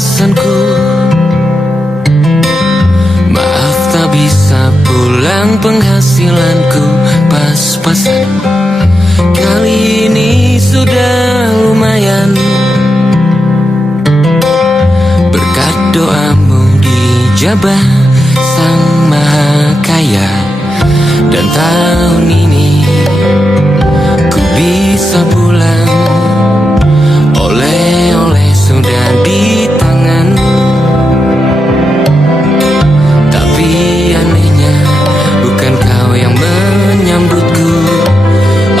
pesanku. Maaf tak bisa pulang, penghasilanku pas-pasan. Kali ini sudah lumayan, berkat doamu dijabah Sang Maha Kaya. Dan tahun ini ku bisa pulang, oleh-oleh sudah di tangan. Tapi anehnya bukan kau yang menyambutku.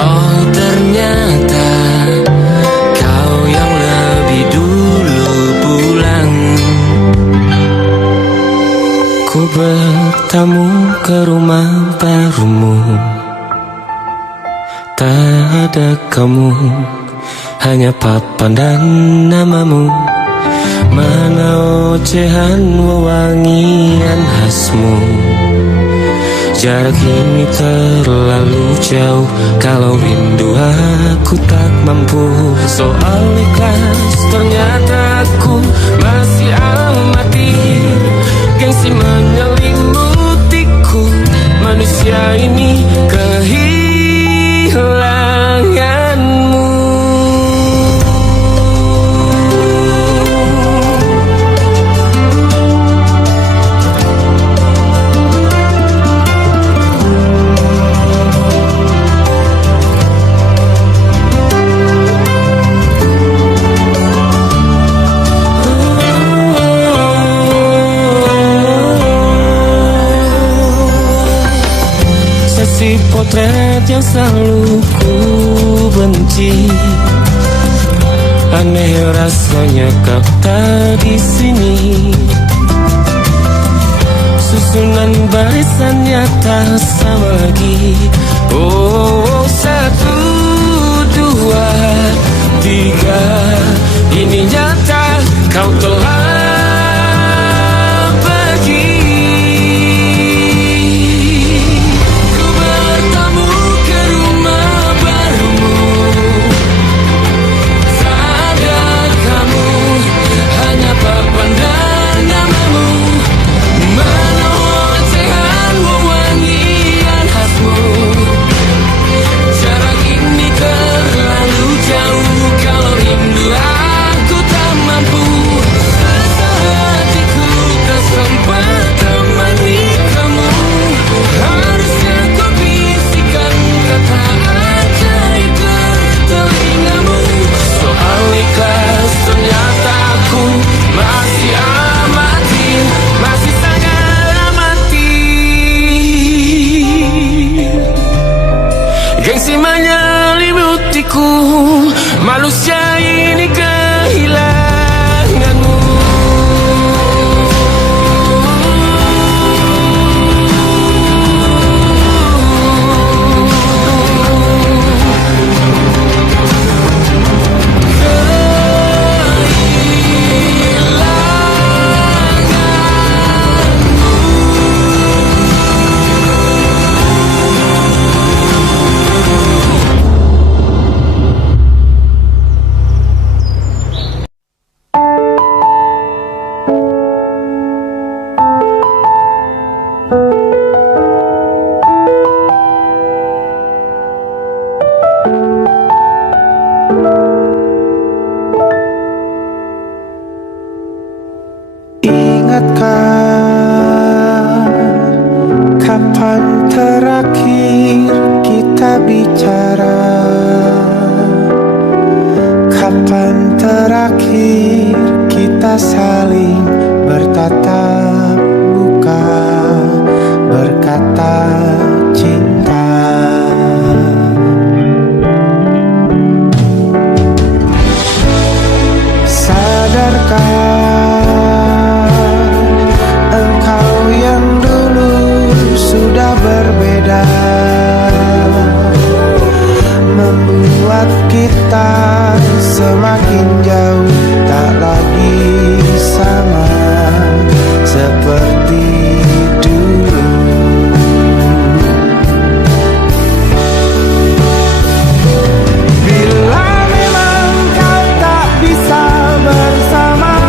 Oh ternyata kau yang lebih dulu pulang. Ku bertamu ke rumah barumu, tak ada kamu, hanya papan dan namamu. Mana ocehan wewangian khasmu. Jarak ini terlalu jauh, kalau rindu aku tak mampu. Soal ikhlas ternyata aku masih amati. Gengsi menyelimutiku, manusia ini kehilanganmu. Si potret yang selalu ku benci, aneh rasanya kau tak di sini. Susunan barisannya tak sama lagi. Oh, 1, 2, 3, ini nyata kau telah pergi. Gengsi menyelimutiku, manusia ini kehilanganmu. Ingatkah kapan terakhir kita bicara? Kapan terakhir kita saling bertatap muka, berkata cinta? Sadarkah berbeda, membuat kita semakin jauh, tak lagi sama seperti dulu. Bila memang kau tak bisa bersama,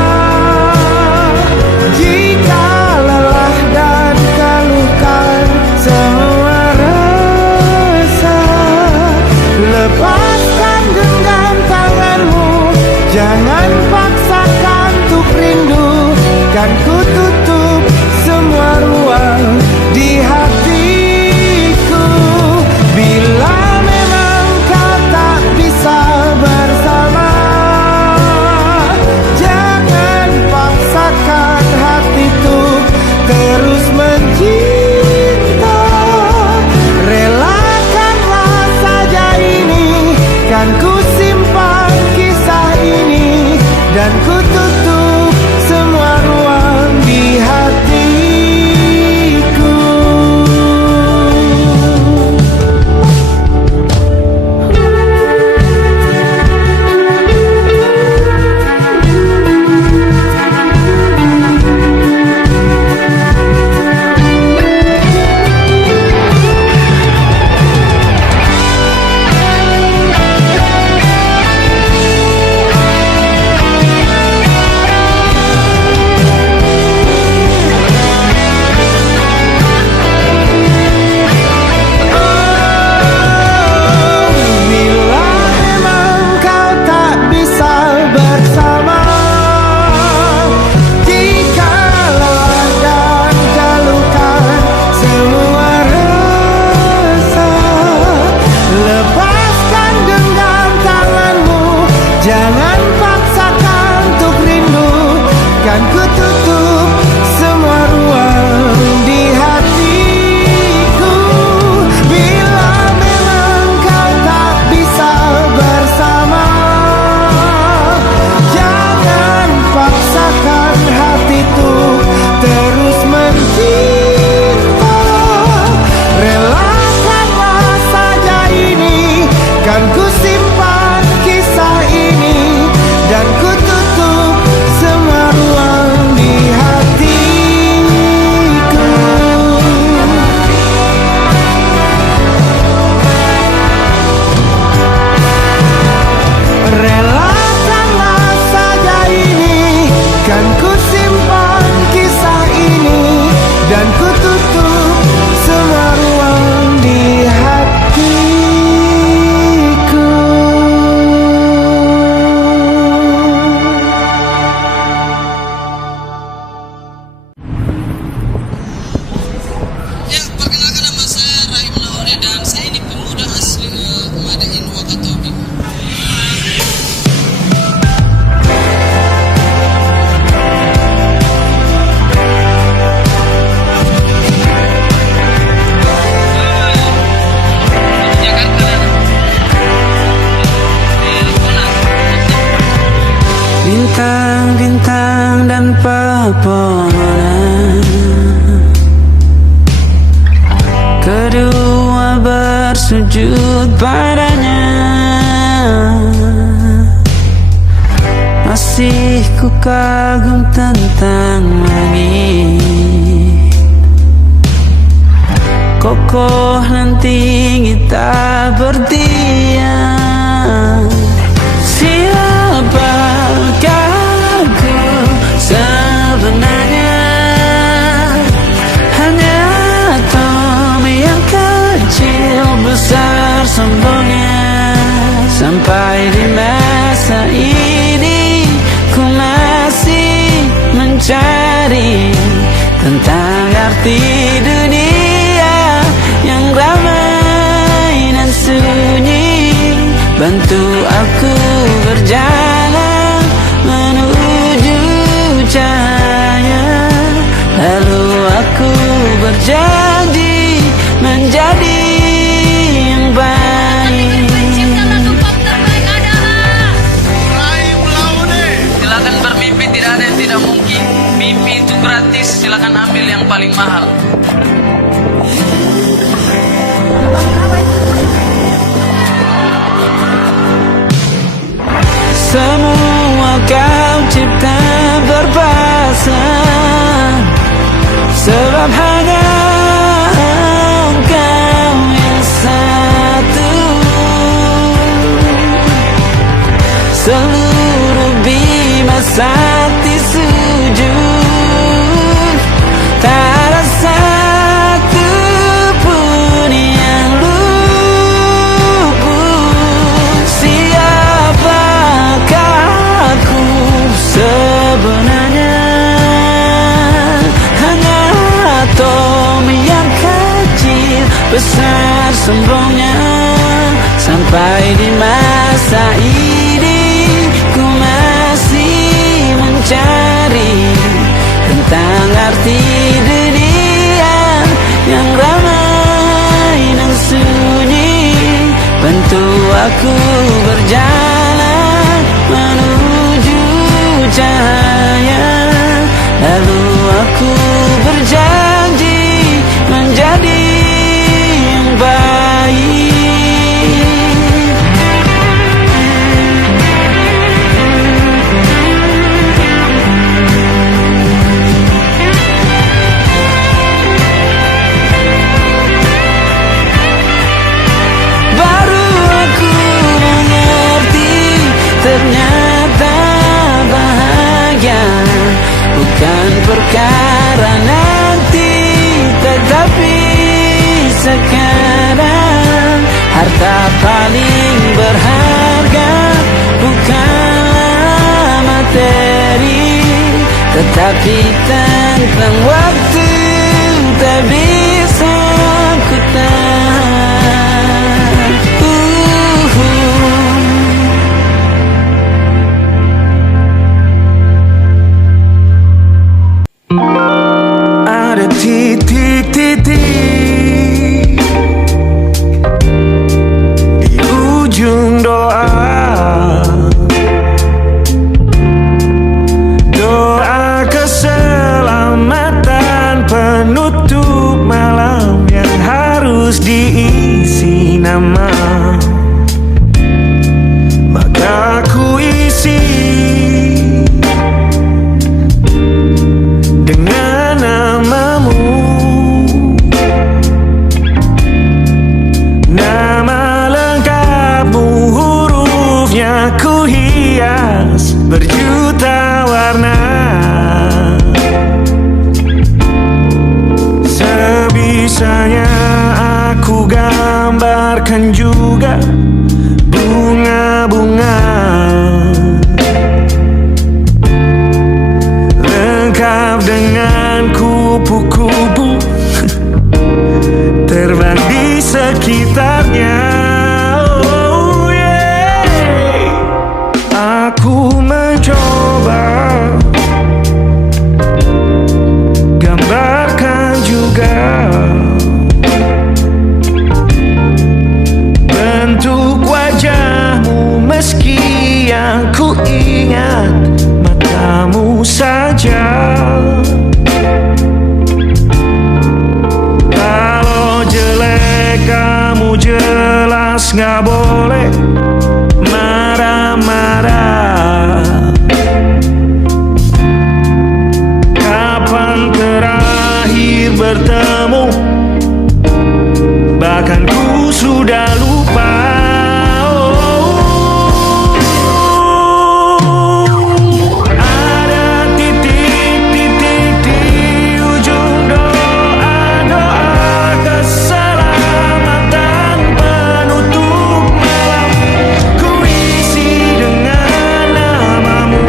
permohonan. Kedua bersujud padanya. Masih ku kagum tentang langit, kokoh dan tinggi tak berdiam. Siapakah aku sebenarnya? Hanya atom yang kecil besar sombongnya. Sampai di masa ini ku masih mencari tentang arti dunia yang ramai dan sunyi. Bantu aku berjalan menuju cahaya. Lalu aku berjanji menjadi yang baik. Silakan bermimpi, tidak ada yang tidak mungkin. Mimpi itu gratis, silakan ambil yang paling mahal. Semua kau cipta berpasang, sebab hanya engkau yang satu. Seluruh bima sakti sujud, tak ada satu pun yang luput. Siapakah aku sebenarnya? Hanya atom yang kecil besar sombongnya. Sampai di masa ini ku masih mencari tentang arti dunia yang ramai dan sunyi. Bantu aku berjalan menuju cahaya. Lalu aku berjanji menjadi yang baik. Ternyata bahagia bukan perkara nanti, tetapi sekarang. Harta paling berharga bukanlah materi, tetapi tentang waktu tak bisa ku tahan. Ada titik-titik di ujung doa, doa keselamatan penutup malam yang harus diisi nama. Maka ku isi dengan namamu, nama lengkapmu, hurufnya ku hias berjuta warna. Sebisanya aku gambarkan juga bunga-bunga lengkap dengan kupu-kupu terbang di sekitarnya. Oh yeah. Aku mencoba gambarkan juga bentuk wajahmu, meski yang ku ingat matamu saja. bertemu, bahkan ku sudah lupa. Ada titik-titik di ujung doa-doa keselamatan penutup malam. Ku isi dengan namamu,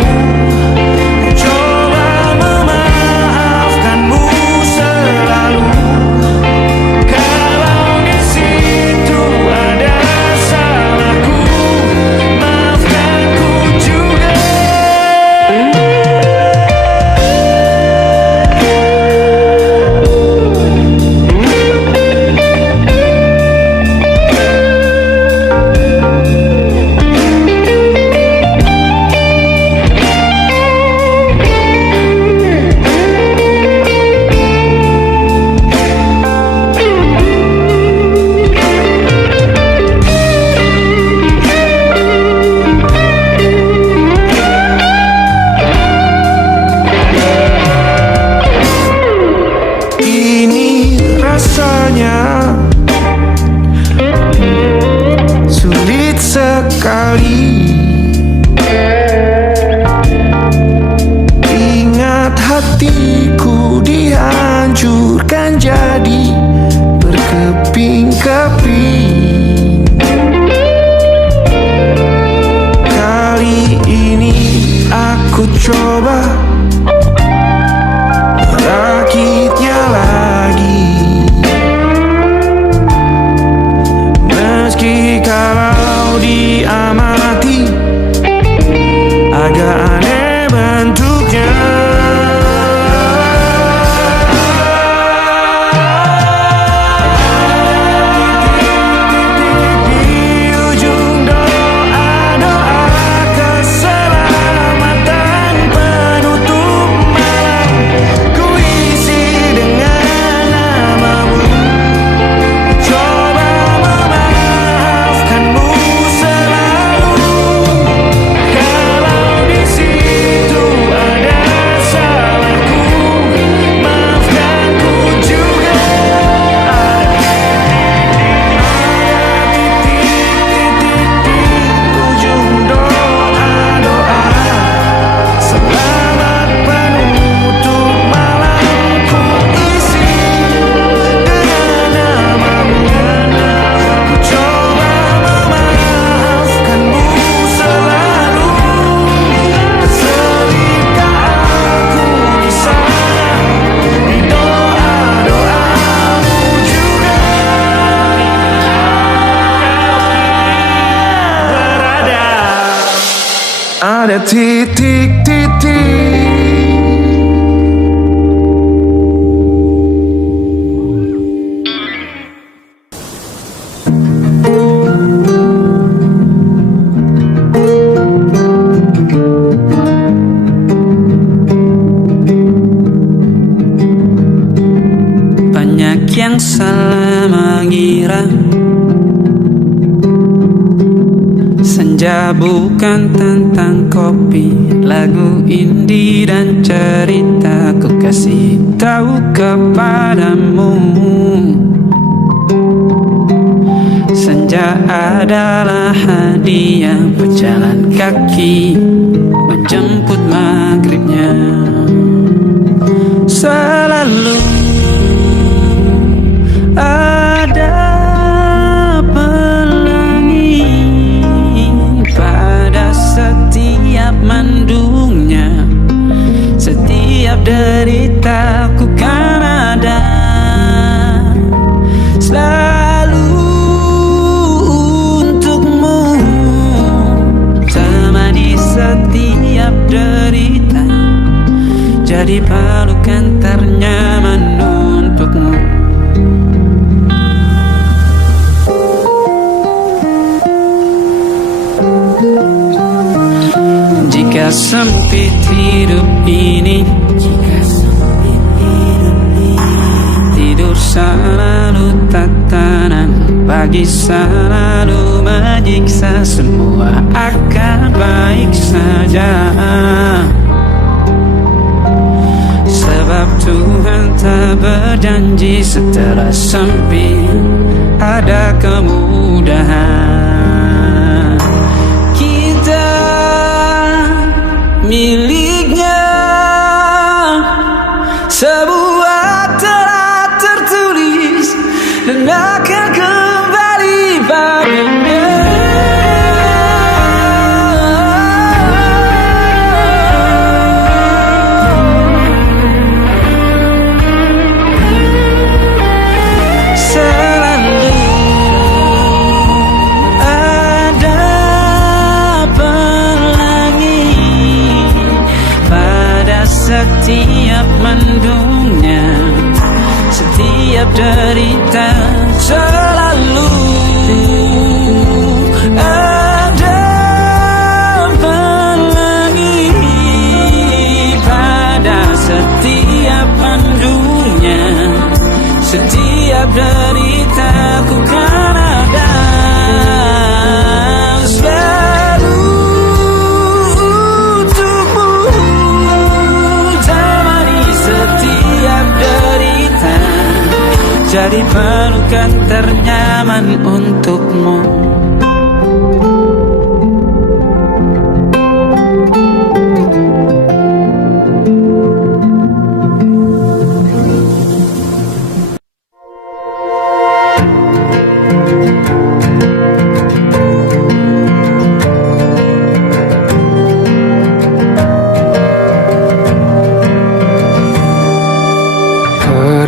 coba memaafkanmu selalu. Kalau di situ ada salahku, maafkan ku juga. Ini rasanya sulit sekali. Ingat hatiku dihancurkan jadi berkeping-keping. Kali ini aku coba merakitnya lagi, meski kalau diamati agak aneh bentuknya. Di ujung doa-doa keselamatan penutup malam, ku isi dengan namamu, coba memaafkanmu selalu. Kalau di situ ada salahku, maafkan ku juga. Titik-titik di ujung doa-doa selamat penutup malam, ku isi dengan namamu, ku coba memaafkanmu selalu. Selipkah aku bisa di doa-doamu juga? Berada ada titik-titik. Banyak yang salah mengira senja bukan tentang kopi, lagu indie dan cerita. Ku kasih tahu kepadamu, senja adalah hadiah berjalan kaki menjemput maghribnya. Selalu ada pelangi pada setiap mendungnya. Setiap deritaku kan ada selalu untukmu, temani setiap derita, jadi pelukan ternyaman untukmu. Jika sempit hidup ini, tidur selalu tatanan, pagi selalu menyiksa, semua akan baik saja. Sebab Tuhan tak Kita berjanji setelah sempit ada kemudahan. Kita miliknya, sebuah telah tertulis dan akan kembali padanya. Selalu ada pelangi pada setiap mendungnya, setiap derita. Selalu ada pelangi pada setiap mendungnya, setiap deritaku kan ada. Selalu untukmu, temani setiap derita, jadi pelukan ternyaman untukmu.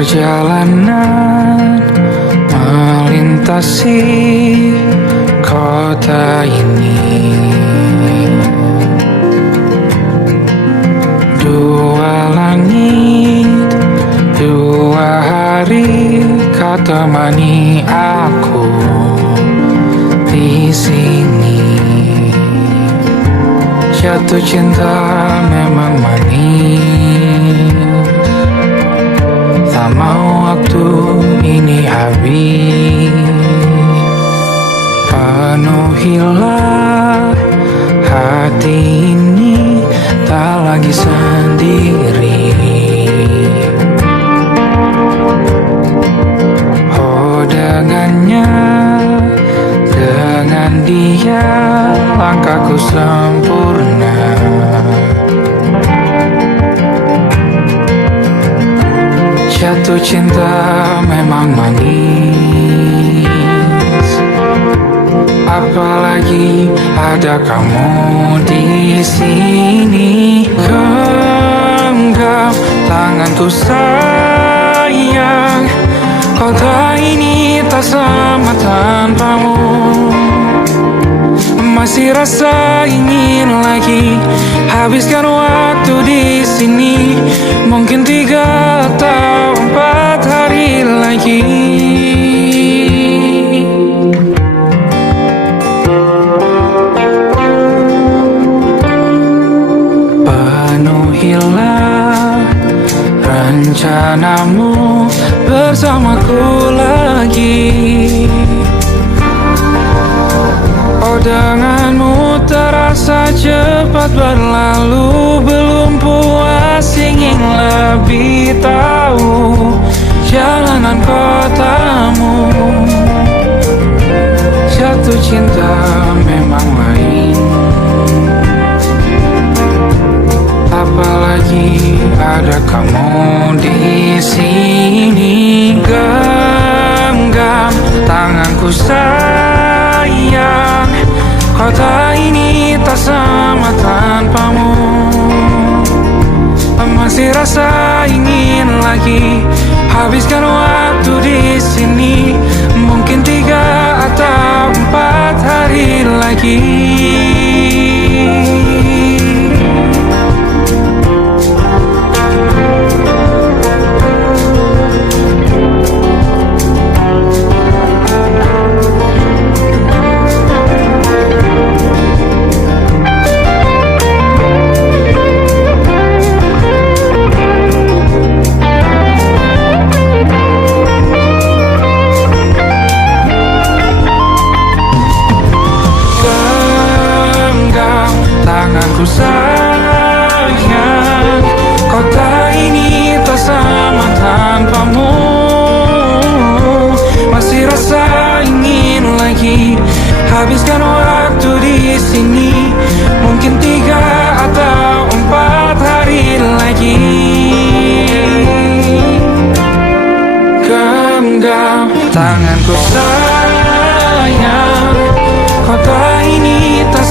Perjalanan melintasi kota ini, dua langit, dua hari kau temani aku di sini. Jatuh cinta memang manis, tak mau waktu ini habis. Penuhilah hati ini, tak lagi sendiri. Oh dengannya, dengan dia langkahku sempurna. Jatuh cinta memang manis, apalagi ada kamu di sini. Genggam tanganku sayang, kota ini tak sama tanpamu. Masih rasa ingin lagi habiskan waktu di sini, mungkin 3 atau 4 hari lagi. Penuhilah rencanamu bersamaku lagi. Oh denganmu terasa cepat berlalu, belum puas ingin lebih tahu jalanan kotamu. Jatuh cinta memang lain, apalagi ada kamu di sini. Genggam tanganku sayang, kota ini tak sama tanpamu. Masih rasa ingin lagi habiskan waktu di sini, mungkin 3 atau 4 hari lagi.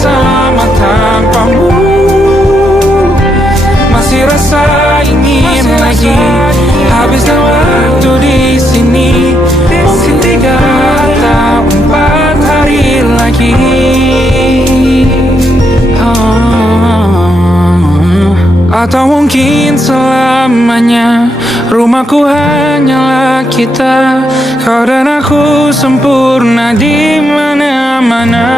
bersama tanpamu. Masih rasa ingin lagi habiskan waktu di sini. Mungkin 3 atau 4 hari lagi. Atau mungkin selamanya. Rumahku hanyalah kita, kau dan aku sempurna di mana-mana.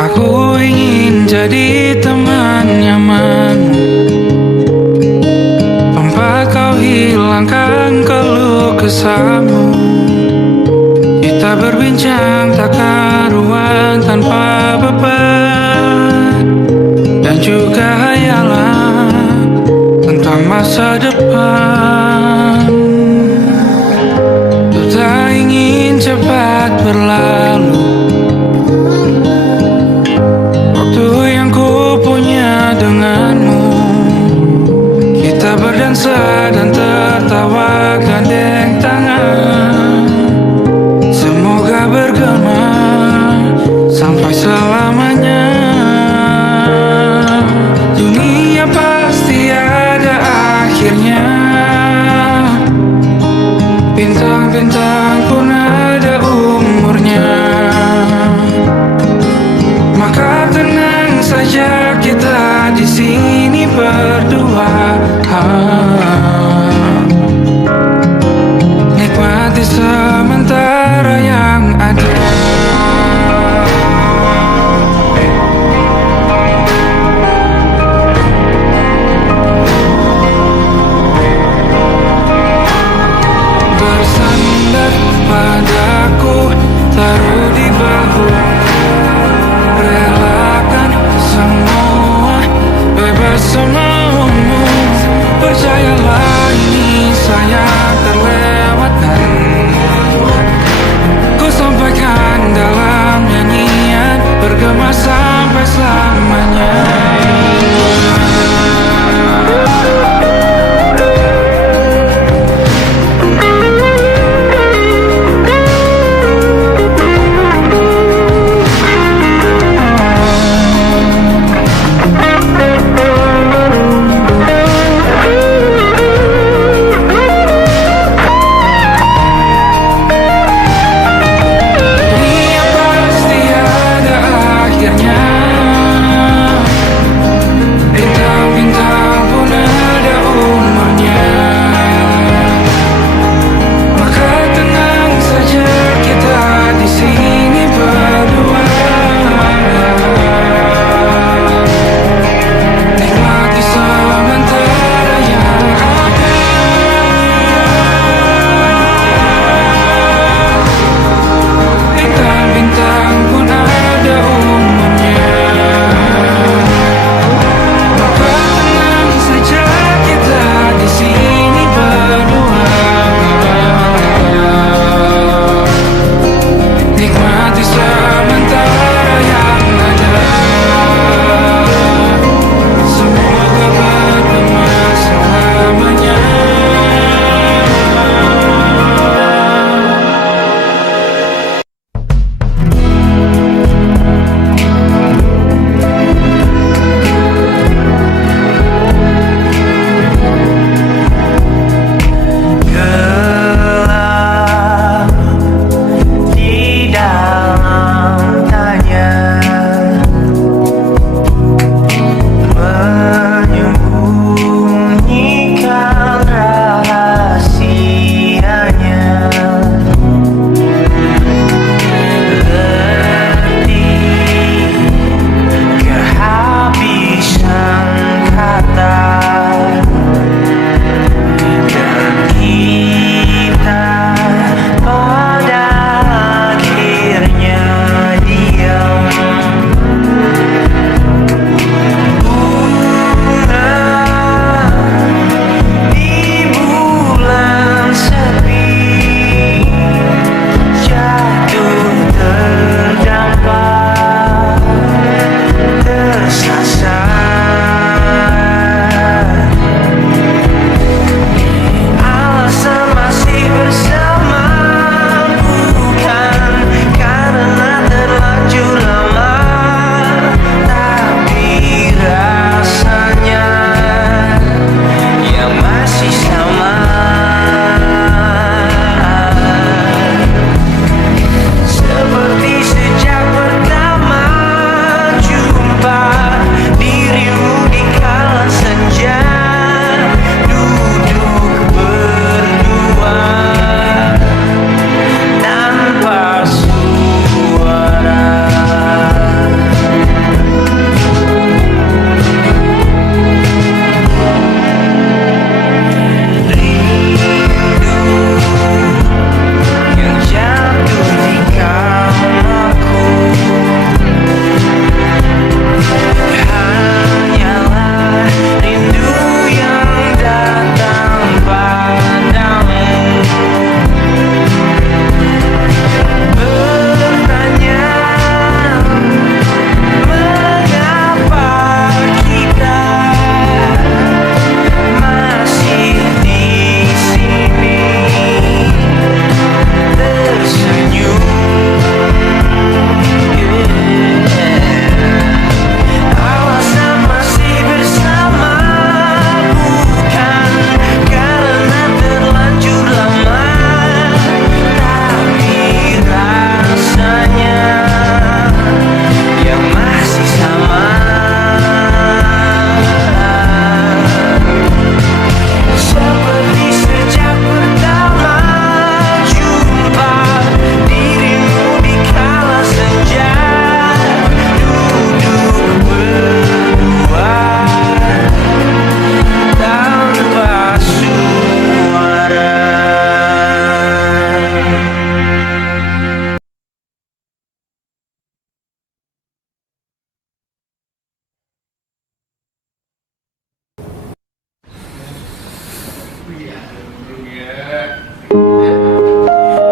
Aku ingin jadi teman nyaman, tempat kau hilangkan keluh kesahmu. Kita berbincang tak karuan tanpa beban, dan juga hayalan tentang masa depan. Ku tak ingin cepat berlalu waktu yang ku punya denganmu. Kita berdansa dan tertawa gandeng tangan. Semoga bergema sampai selamanya. Dunia pasti ada akhirnya. Bintang-bintang pun ada umurnya. Maka tenang saja kita di sini berdua. Nikmati sementara yang ada. Bersandar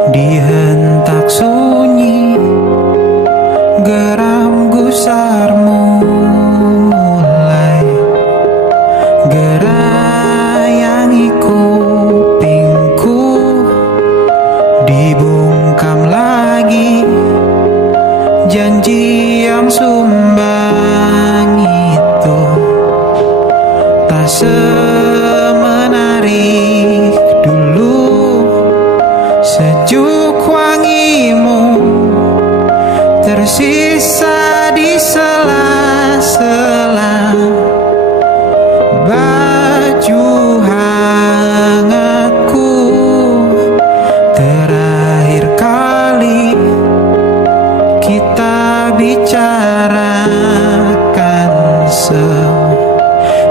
Di hentak sunyi geram gusarmu mulai gerayangi kupingku, dibungkam lagi janji yang sumbang itu tak semenarik dulu. Sejuk wangimu tersisa di sela-sela baju hangatku. Terakhir kali kita bicarakan semua,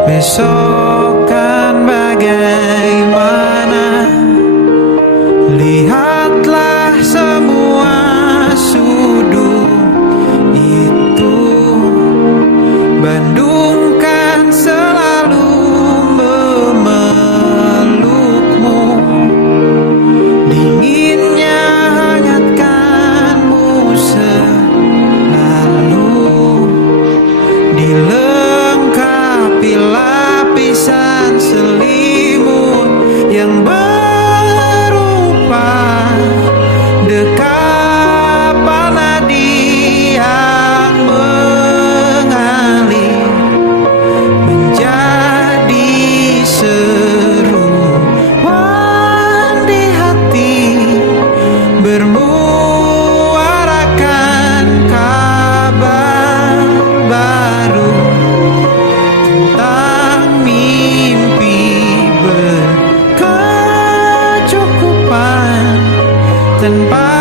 besok kan bagaimana. Lihatlah semua sudut itu, Bandung kan selalu memelukmu. Dinginnya hangatkanmu selalu, dilengkapi lapisan selimut yang dekapan nadi yang mengalir menjadi seruan di hati, bermuarakan kabar baru tentang mimpi berkecukupan tanpa